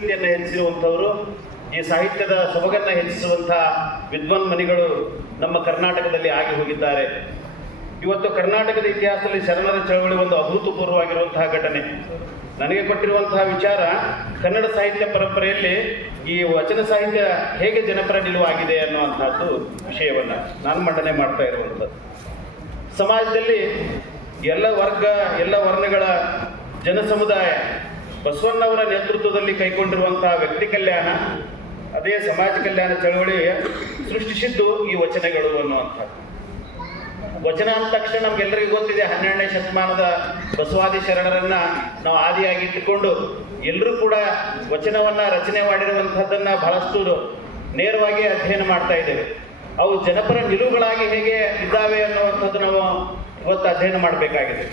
ಶ್ರೀಮಂತಿಯನ್ನು ಹೆಚ್ಚಿರುವಂಥವರು, ಈ ಸಾಹಿತ್ಯದ ಸೊಬಗನ್ನು ಹೆಚ್ಚಿಸುವಂತಹ ವಿದ್ವಾನ್ಮನಿಗಳು ನಮ್ಮ ಕರ್ನಾಟಕದಲ್ಲಿ ಆಗಿ ಹೋಗಿದ್ದಾರೆ. ಇವತ್ತು ಕರ್ನಾಟಕದ ಇತಿಹಾಸದಲ್ಲಿ ಶರಣರ ಚಳವಳಿ ಒಂದು ಅಭೂತಪೂರ್ವವಾಗಿರುವಂತಹ ಘಟನೆ. ನನಗೆ ಕೊಟ್ಟಿರುವಂತಹ ವಿಚಾರ, ಕನ್ನಡ ಸಾಹಿತ್ಯ ಪರಂಪರೆಯಲ್ಲಿ ಈ ವಚನ ಸಾಹಿತ್ಯ ಹೇಗೆ ಜನಪರ ನಿಲುವಾಗಿದೆ ಅನ್ನುವಂಥದ್ದು ವಿಷಯವನ್ನು ನಾನು ಮಂಡನೆ ಮಾಡ್ತಾ ಇರುವಂಥದ್ದು. ಸಮಾಜದಲ್ಲಿ ಎಲ್ಲ ವರ್ಗ, ಎಲ್ಲ ವರ್ಣಗಳ ಜನಸಮುದಾಯ ಬಸವಣ್ಣವರ ನೇತೃತ್ವದಲ್ಲಿ ಕೈಗೊಂಡಿರುವಂತಹ ವ್ಯಕ್ತಿ ಕಲ್ಯಾಣ, ಅದೇ ಸಮಾಜ ಕಲ್ಯಾಣ ಚಳವಳಿ ಸೃಷ್ಟಿಸಿದ್ದು ಈ ವಚನಗಳು ಅನ್ನುವಂಥದ್ದು. ವಚನ ಅಂದ ತಕ್ಷಣ ನಮ್ಗೆಲ್ಲರಿಗೂ ಗೊತ್ತಿದೆ, 12ನೇ ಶತಮಾನದ ಬಸವಾದಿ ಶರಣರನ್ನ ನಾವು ಆದಿಯಾಗಿಟ್ಟುಕೊಂಡು ಎಲ್ಲರೂ ಕೂಡ ವಚನವನ್ನ ರಚನೆ ಮಾಡಿರುವಂಥದ್ದನ್ನ ಬಹಳಷ್ಟು ನೇರವಾಗಿ ಅಧ್ಯಯನ ಮಾಡ್ತಾ ಇದ್ದೇವೆ. ಅವು ಜನಪರ ನಿಲುವುಗಳಾಗಿ ಹೇಗೆ ಇದ್ದಾವೆ ಅನ್ನುವಂಥದ್ದು ನಾವು ಇವತ್ತು ಅಧ್ಯಯನ ಮಾಡಬೇಕಾಗಿದೆ.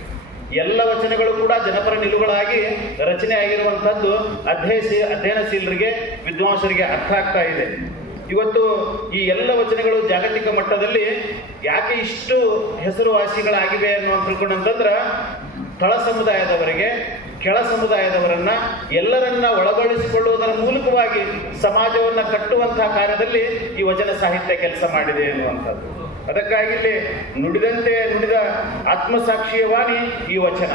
ಎಲ್ಲ ವಚನಗಳು ಕೂಡ ಜನಪರ ನಿಲುವುಗಳಾಗಿ ರಚನೆ ಆಗಿರುವಂಥದ್ದು ಅಧ್ಯಯನಶೀಲರಿಗೆ, ವಿದ್ವಾಂಸರಿಗೆ ಅರ್ಥ ಆಗ್ತಾ ಇದೆ. ಇವತ್ತು ಈ ಎಲ್ಲ ವಚನಗಳು ಜಾಗತಿಕ ಮಟ್ಟದಲ್ಲಿ ಯಾಕೆ ಇಷ್ಟು ಹೆಸರುವಾಸಿಗಳಾಗಿವೆ ಅನ್ನುವಂತ ತಿಳ್ಕೊಂಡಂತಂದ್ರೆ, ತಳ ಸಮುದಾಯದವರಿಗೆ, ಕೆಳ ಸಮುದಾಯದವರನ್ನ ಎಲ್ಲರನ್ನ ಒಳಗೊಳಿಸಿಕೊಳ್ಳುವುದರ ಮೂಲಕವಾಗಿ ಸಮಾಜವನ್ನು ಕಟ್ಟುವಂತಹ ಕಾರ್ಯದಲ್ಲಿ ಈ ವಚನ ಸಾಹಿತ್ಯ ಕೆಲಸ ಮಾಡಿದೆ ಎನ್ನುವಂಥದ್ದು. ಅದಕ್ಕಾಗಿ ಇಲ್ಲಿ ನುಡಿದಂತೆ ನುಡಿದ ಆತ್ಮಸಾಕ್ಷಿಯ ವಾಣಿ ಈ ವಚನ.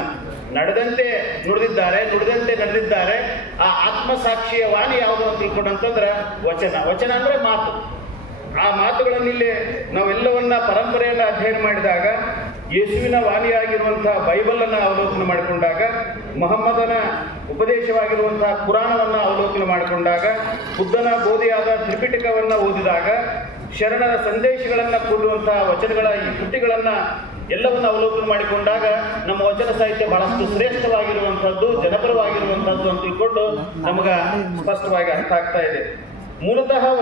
ನಡೆದಂತೆ ನುಡಿದಿದ್ದಾರೆ, ನುಡಿದಂತೆ ನಡೆದಿದ್ದಾರೆ. ಆ ಆತ್ಮಸಾಕ್ಷಿಯ ವಾಣಿ ಯಾವುದು ಅಂತ ತಿಳ್ಕೊಂಡಂತಂದ್ರೆ ವಚನ. ವಚನ ಅಂದ್ರೆ ಮಾತು. ಆ ಮಾತುಗಳನ್ನು ಇಲ್ಲಿ ನಾವೆಲ್ಲವನ್ನ ಪರಂಪರೆಯನ್ನು ಅಧ್ಯಯನ ಮಾಡಿದಾಗ, ಯೇಸುವಿನ ವಾಣಿಯಾಗಿರುವಂತಹ ಬೈಬಲನ್ನು ಅವಲೋಕನ ಮಾಡಿಕೊಂಡಾಗ, ಮೊಹಮ್ಮದನ ಉಪದೇಶವಾಗಿರುವಂತಹ ಕುರಾನವನ್ನು ಅವಲೋಕನ ಮಾಡಿಕೊಂಡಾಗ, ಬುದ್ಧನ ಬೋಧಿಯಾದ ತ್ರಿಪಿಟಕವನ್ನು ಓದಿದಾಗ, ಶರಣರ ಸಂದೇಶಗಳನ್ನು ಕೂಡುವಂತಹ ವಚನಗಳ ಈ ಕೃತಿಗಳನ್ನು ಎಲ್ಲವನ್ನು ಅವಲೋಕನ ಮಾಡಿಕೊಂಡಾಗ ನಮ್ಮ ವಚನ ಸಾಹಿತ್ಯ ಬಹಳಷ್ಟು ಶ್ರೇಷ್ಠವಾಗಿರುವಂಥದ್ದು, ಜನಪರವಾಗಿರುವಂಥದ್ದು ಅಂತ ತಿಳ್ಕೊಂಡು ನಮಗೆ ಸ್ಪಷ್ಟವಾಗಿ ಅರ್ಥ ಆಗ್ತಾ ಇದೆ. ಮೂಲತಃ